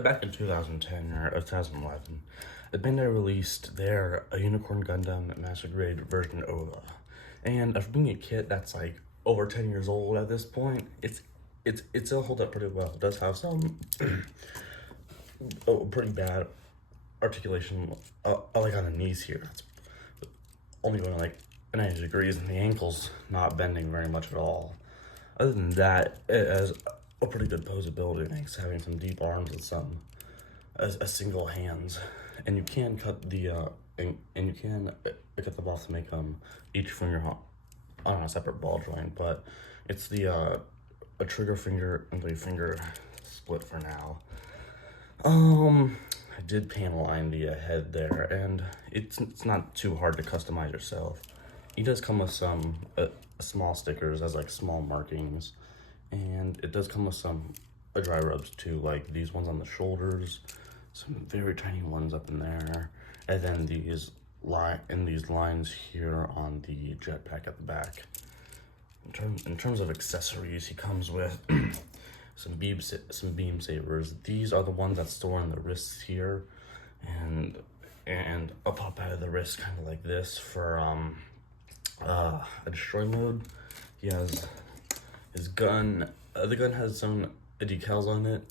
back in 2010 or 2011, Bandai released their a Unicorn Gundam Master Grade version OVA. And after being a kit that's like over 10 years old at this point, it still holds up pretty well. It does have some pretty bad articulation, like on the knees here. It's only going like 90 degrees, and the ankle's not bending very much at all. Other than that, it has a pretty good posability thanks to having some deep arms and some a single hands, and you can cut the and you can cut them off to make each finger on a separate ball joint, but it's the a trigger finger and 3 finger split for now. I did panel line the head there, and it's not too hard to customize yourself. He does come with some small stickers as like small markings, and it does come with some dry rubs too, like these ones on the shoulders, some very tiny ones up in there, and then these lines here on the jetpack at the back. In terms of accessories, he comes with some beam sabers. These are the ones that store on the wrists here, and I'll pop out of the wrist kind of like this for a destroy mode. He has his gun. The gun has some decals on it,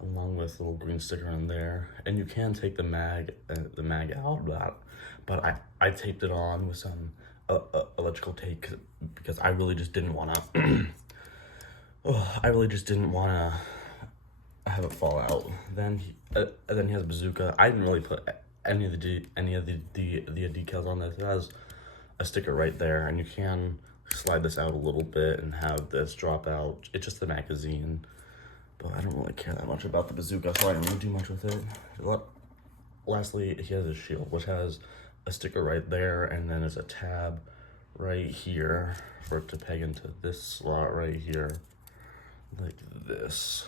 along with a little green sticker on there. And you can take the mag out, but I taped it on with some electrical tape because I really just didn't want to. I really just didn't want to have it fall out. Then he has a bazooka. I didn't really put any of the decals on this. It has a sticker right there, and you can slide this out a little bit and have this drop out. It's just the magazine, but I don't really care that much about the bazooka, so I didn't really do much with it. Lastly, he has a shield, which has a sticker right there, and then there's a tab right here for it to peg into this slot right here, like this.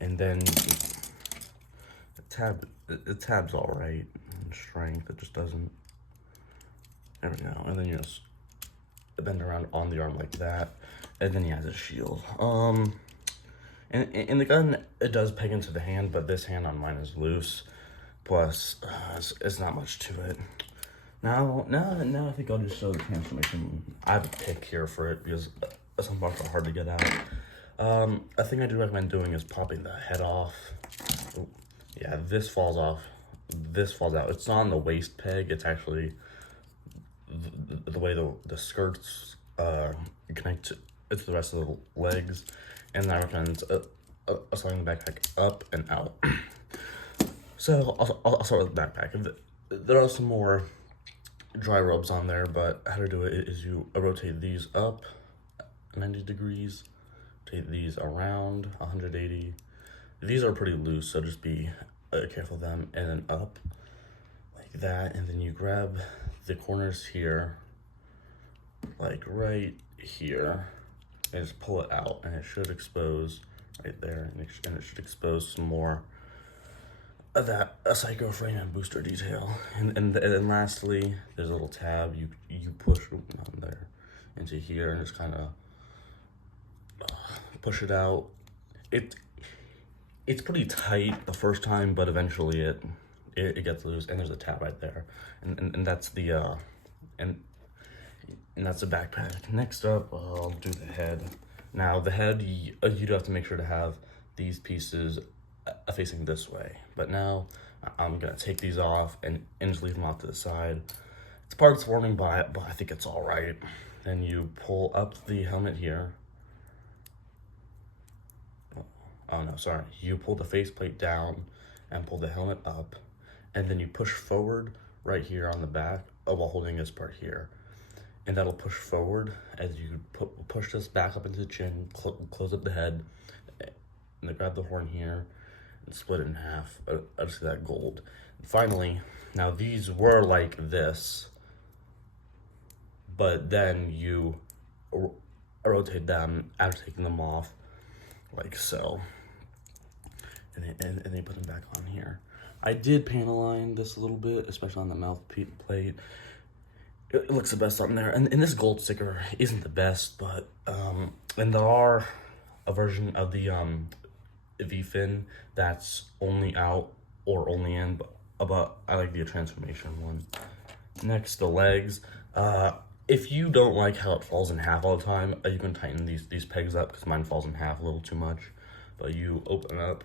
And then the tab's all right in strength. It just doesn't. There we go. And then you just bend around on the arm like that, and then he has a shield. And the gun, it does peg into the hand, but this hand on mine is loose. Plus, it's not much to it. Now I think I'll just show the transformation. I have a pick here for it because some parts are hard to get out. A thing I do recommend doing is popping the head off. Ooh, yeah, this falls off. This falls out. It's not on the waist peg. It's actually the way the skirts connect to the rest of the legs. And that recommends sliding the backpack up and out. So I'll start with the backpack. There are some more dry rubs on there, but how to do it is you rotate these up 90 degrees, rotate these around 180. These are pretty loose, so just be careful of them, and then up like that, and then you grab the corners here, like right here, and just pull it out, and it should expose right there, and it should expose some more of that psycho frame and booster detail. And then lastly, there's a little tab you push on there into here, and just kind of push it out. It's pretty tight the first time, but eventually it gets loose, and there's a tab right there, and that's the and that's the backpack. Next up, I'll do the head. Now the head, you do have to make sure to have these pieces facing this way, but now I'm gonna take these off and just leave them off to the side. It's parts warming, but I think it's all right. Then you pull up the helmet here. Oh no, sorry. You pull the faceplate down and pull the helmet up, and then you push forward right here on the back while holding this part here. And that'll push forward as you push this back up into the chin, close up the head, and then grab the horn here and split it in half. I just see that gold. And finally, now these were like this, but then you rotate them after taking them off, like so. And then you put them back on here. I did panel line this a little bit, especially on the mouth plate. It looks the best on there. And this gold sticker isn't the best, but and there are a version of the V-fin that's only out or only in, but I like the transformation one. Next, the legs. If you don't like how it falls in half all the time, you can tighten these pegs up, because mine falls in half a little too much. But you open up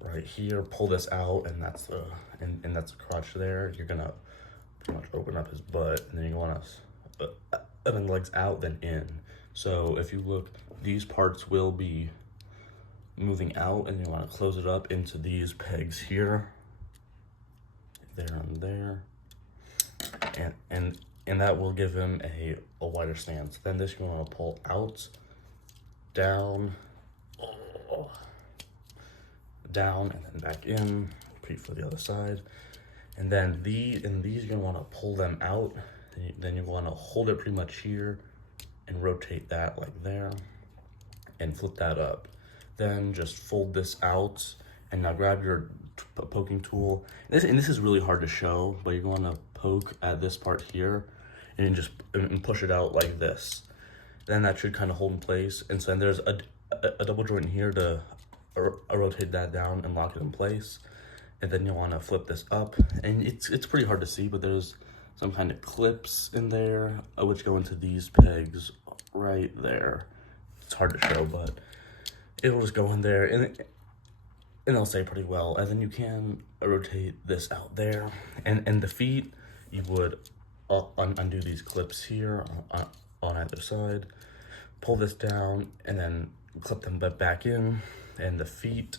right here, pull this out, and that's the and that's the crotch there. You're gonna pretty much open up his butt, and then you want to open the legs out, then in. So if you look, these parts will be moving out, and you want to close it up into these pegs here, there and there, and that will give him a wider stance. Then this you want to pull out, down, down, and then back in, repeat for the other side. And then these you're gonna want to pull them out. Then you want to hold it pretty much here and rotate that like there and flip that up. Then just fold this out, and now grab your poking tool. And this is really hard to show, but you're going to poke at this part here and just push it out like this. Then that should kind of hold in place. And so then there's a double joint here to rotate that down and lock it in place. And then you'll want to flip this up, and it's pretty hard to see, but there's some kind of clips in there which go into these pegs right there. It's hard to show, but it'll just go in there, and it'll stay pretty well. And then you can rotate this out there, and the feet, you would undo these clips here on either side, pull this down, and then clip them back in. And the feet,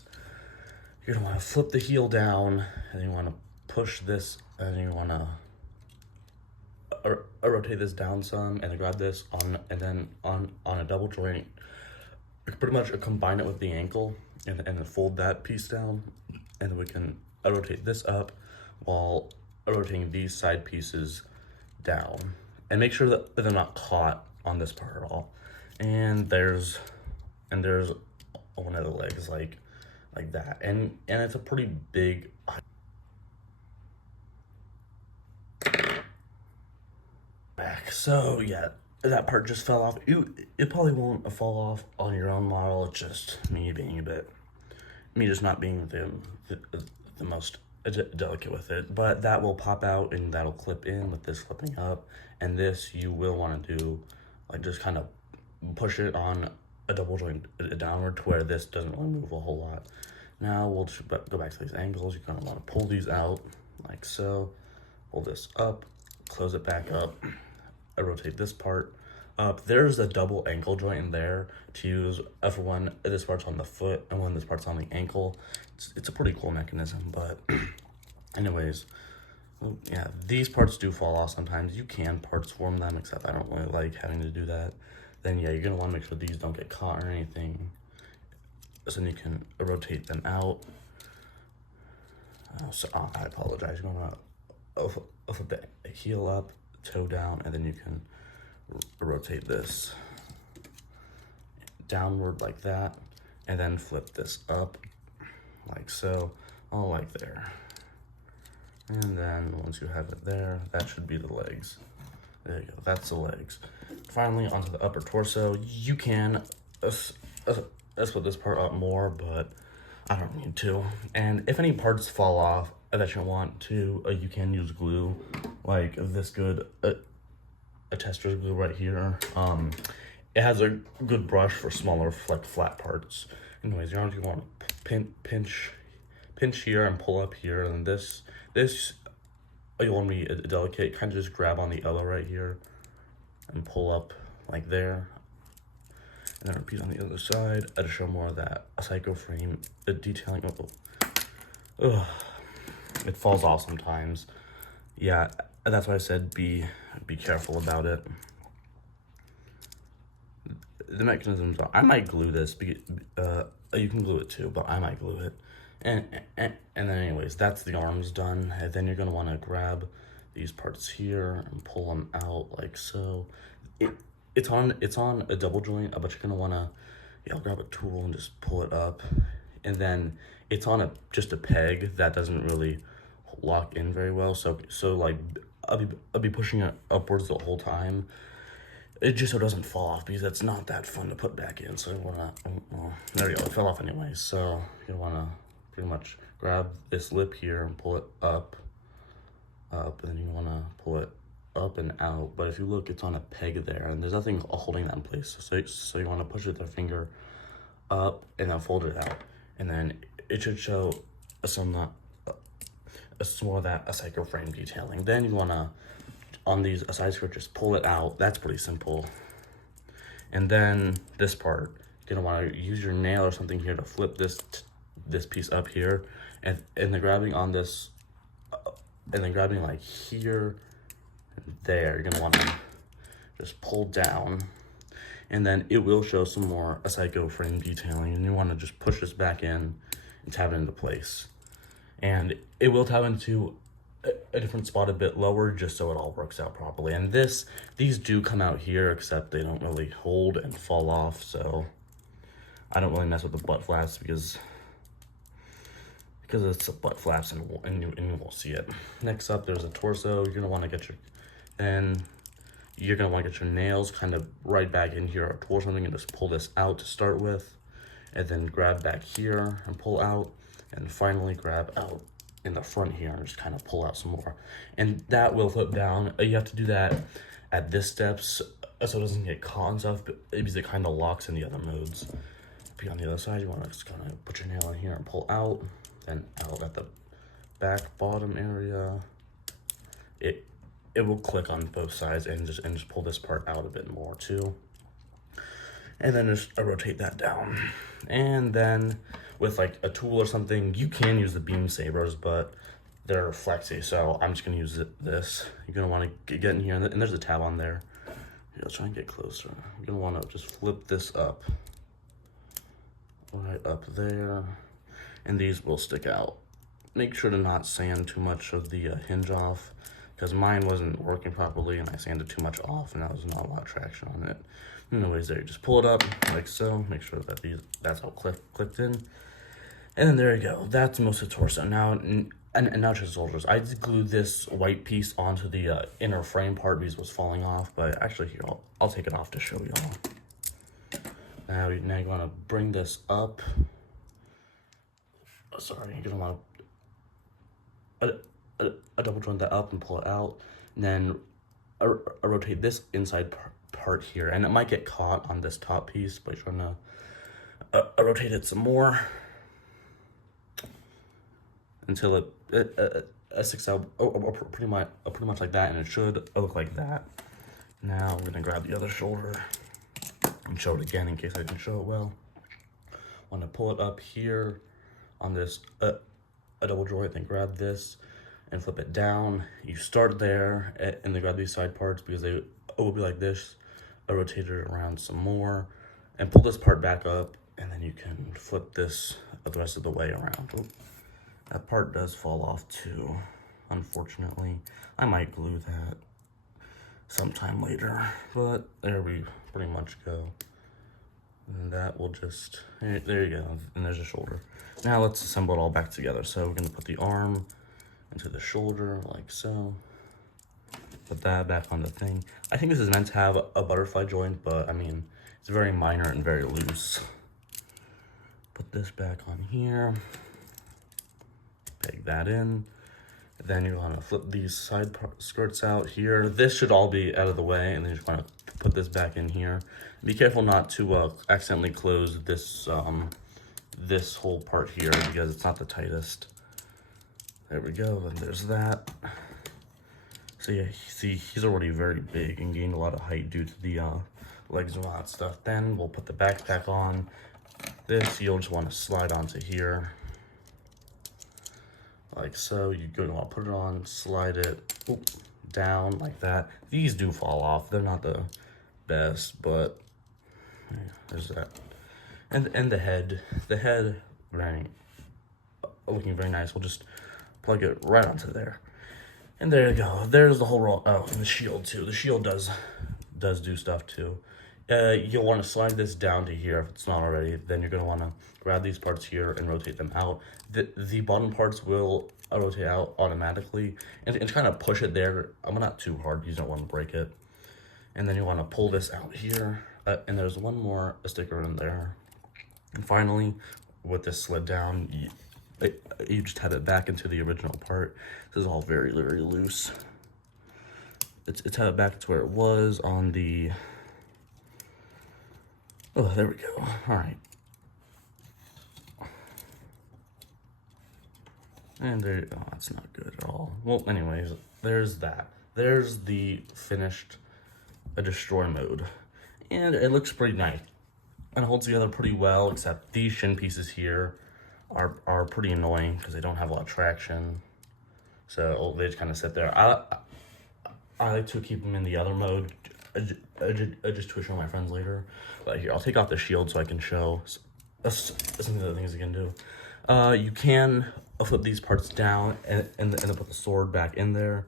you're gonna want to flip the heel down, and you want to push this, and you want to rotate this down some, and then grab this on, and then on a double joint, pretty much combine it with the ankle, and then fold that piece down, and then we can rotate this up while rotating these side pieces down, and make sure that they're not caught on this part at all. And there's one of the legs like that, and it's a pretty big back. So yeah, that part just fell off. It probably won't fall off on your own model. It's just me just not being the most delicate with it. But that will pop out, and that'll clip in with this flipping up. And this you will want to do, like, just kind of push it on a double joint downward to where this doesn't really move a whole lot. Now we'll just go back to these angles. You're gonna want to pull these out like so, pull this up, close it back up. I rotate this part up. There's a double ankle joint in there to use for when this part's on the foot and when this part's on the ankle. It's a pretty cool mechanism, but anyways, yeah, these parts do fall off sometimes. You can parts form them, except I don't really like having to do that. Then yeah, you're gonna want to make sure these don't get caught or anything. So then you can rotate them out. I apologize. You're gonna flip the heel up, toe down, and then you can rotate this downward like that, and then flip this up like so, all like there. And then once you have it there, that should be the legs. There you go, that's the legs. Finally, onto the upper torso. You can split this part up more, but I don't need to. And if any parts fall off that you want to, you can use glue, like this good tester's glue right here. It has a good brush for smaller, like, flat parts. Anyways, you want to pinch here and pull up here, and this you want to be delicate. Kind of just grab on the elbow right here and pull up like there, and then repeat on the other side to show more of that psycho frame detailing. It falls off sometimes. Yeah, that's why I said be careful about it. The mechanisms are, I might glue this. You can glue it too, but I might glue it. And then anyways, that's the arms done. And then you're gonna want to grab these parts here and pull them out like so. It's on a double joint, but you're gonna want to grab a tool and just pull it up. And then it's on just a peg that doesn't really lock in very well. So like I'll be pushing it upwards the whole time. It just so it doesn't fall off, because it's not that fun to put back in. So you wanna, well, there we go, it fell off anyway. So you wanna pretty much grab this lip here and pull it up, and then you wanna pull it up and out. But if you look, it's on a peg there, and there's nothing holding that in place. So you wanna push it with your finger up and then fold it out, and then it should show some more of that psycho frame detailing. Then you wanna, on these side skirts, just pull it out. That's pretty simple. And then this part, you're gonna want to use your nail or something here to flip this piece up here, and then grabbing on this, and then grabbing like here and there. You're gonna want to just pull down, and then it will show some more psycho frame detailing. And you want to just push this back in and tab it into place, and it will tab into a different spot a bit lower, just so it all works out properly. And these do come out here, except they don't really hold and fall off, so I don't really mess with the butt flaps because it's a butt flaps, and you won't see it. Next up, there's a torso. You're gonna want to get your nails kind of right back in here, or towards something, and just pull this out to start with, and then grab back here and pull out, and finally grab out in the front here and just kind of pull out some more, and that will flip down. You have to do that at this steps so it doesn't get caught and stuff, but because it kind of locks in the other modes. Be on the other side, you want to just kind of put your nail in here and pull out, then out at the back bottom area. It will click on both sides, and just pull this part out a bit more too, and then just rotate that down. And then with like a tool or something, you can use the beam sabers, but they're flexy, so I'm just gonna use this. You're gonna want to get in here, and there's a tab on there. Here, I'll try and get closer. You're gonna want to just flip this up, right up there, and these will stick out. Make sure to not sand too much of the hinge off, because mine wasn't working properly and I sanded too much off, and that was not a lot of traction on it. Anyways, there, you just pull it up like so. Make sure that that's all clicked in, and then there you go. That's most of the torso. Now, and now just shoulders. I just glued this white piece onto the inner frame part because it was falling off, but actually here, I'll take it off to show y'all. Now you want to bring this up. Sorry, you're gonna want to double joint that up and pull it out, and then rotate this inside part here, and it might get caught on this top piece, but you're gonna rotate it some more until it sticks out pretty much like that, and it should look like that. Now we're gonna grab the other shoulder and show it again in case I didn't show it well. Want to pull it up here on this a double joint, then grab this and flip it down. You start there and then grab these side parts because they will be like this. I rotate it around some more and pull this part back up, and then you can flip this the rest of the way around. Oop. That part does fall off too, unfortunately. I might glue that sometime later, but there we pretty much go. And that will just, there you go, and there's a shoulder. Now let's assemble it all back together. So we're gonna put the arm into the shoulder like so. Put that back on the thing. I think this is meant to have a butterfly joint, but I mean, it's very minor and very loose. Put this back on here. Peg that in. Then you want to flip these side skirts out here. This should all be out of the way, and then you just want to put this back in here. Be careful not to accidentally close this this whole part here because it's not the tightest. There we go, and there's that. So yeah, see, he's already very big and gained a lot of height due to the legs and all that stuff. Then we'll put the backpack on. This you'll just want to slide onto here. Like so. You're going to want to put it on, slide it down like that. These do fall off. They're not the best, but yeah, there's that. And the head very looking very nice. We'll just plug it right onto there. And there you go. There's the whole roll. Oh, and the shield too. The shield does do stuff too. You'll want to slide this down to here if it's not already. Then you're going to want to grab these parts here and rotate them out. The bottom parts will rotate out automatically, and kind of push it there. I'm not too hard because you don't want to break it. And then you want to pull this out here, and there's one more sticker in there. And finally, with this slid down, you just have it back into the original part. This is all very, very loose. It's have it back to where it was on the, oh, there we go. All right. And there, oh, that's not good at all. Well, anyways, there's that. There's the finished destroy mode. And it looks pretty nice. And holds together pretty well, except these shin pieces here are pretty annoying because they don't have a lot of traction. So they just kind of sit there. I like to keep them in the other mode, just to show my friends later. But here, I'll take off the shield so I can show some of the things you can do. You can flip these parts down and then put the sword back in there.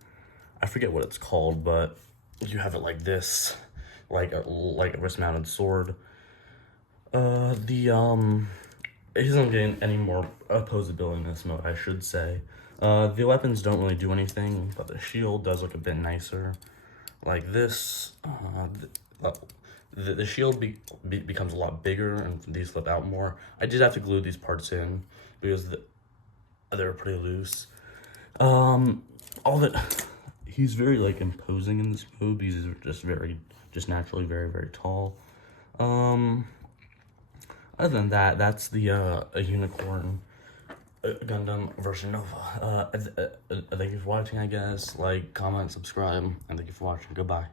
I forget what it's called, but you have it like this, like a wrist-mounted sword. It isn't getting any more opposability in this mode, I should say. The weapons don't really do anything, but the shield does look a bit nicer. Like this, the shield becomes a lot bigger and these flip out more. I did have to glue these parts in because they're pretty loose. He's very like imposing in this mode. He's just naturally very, very tall. Other than that, that's the a unicorn Gundam version Nova. Thank you for watching, I guess. Like, comment, subscribe, and thank you for watching. Goodbye.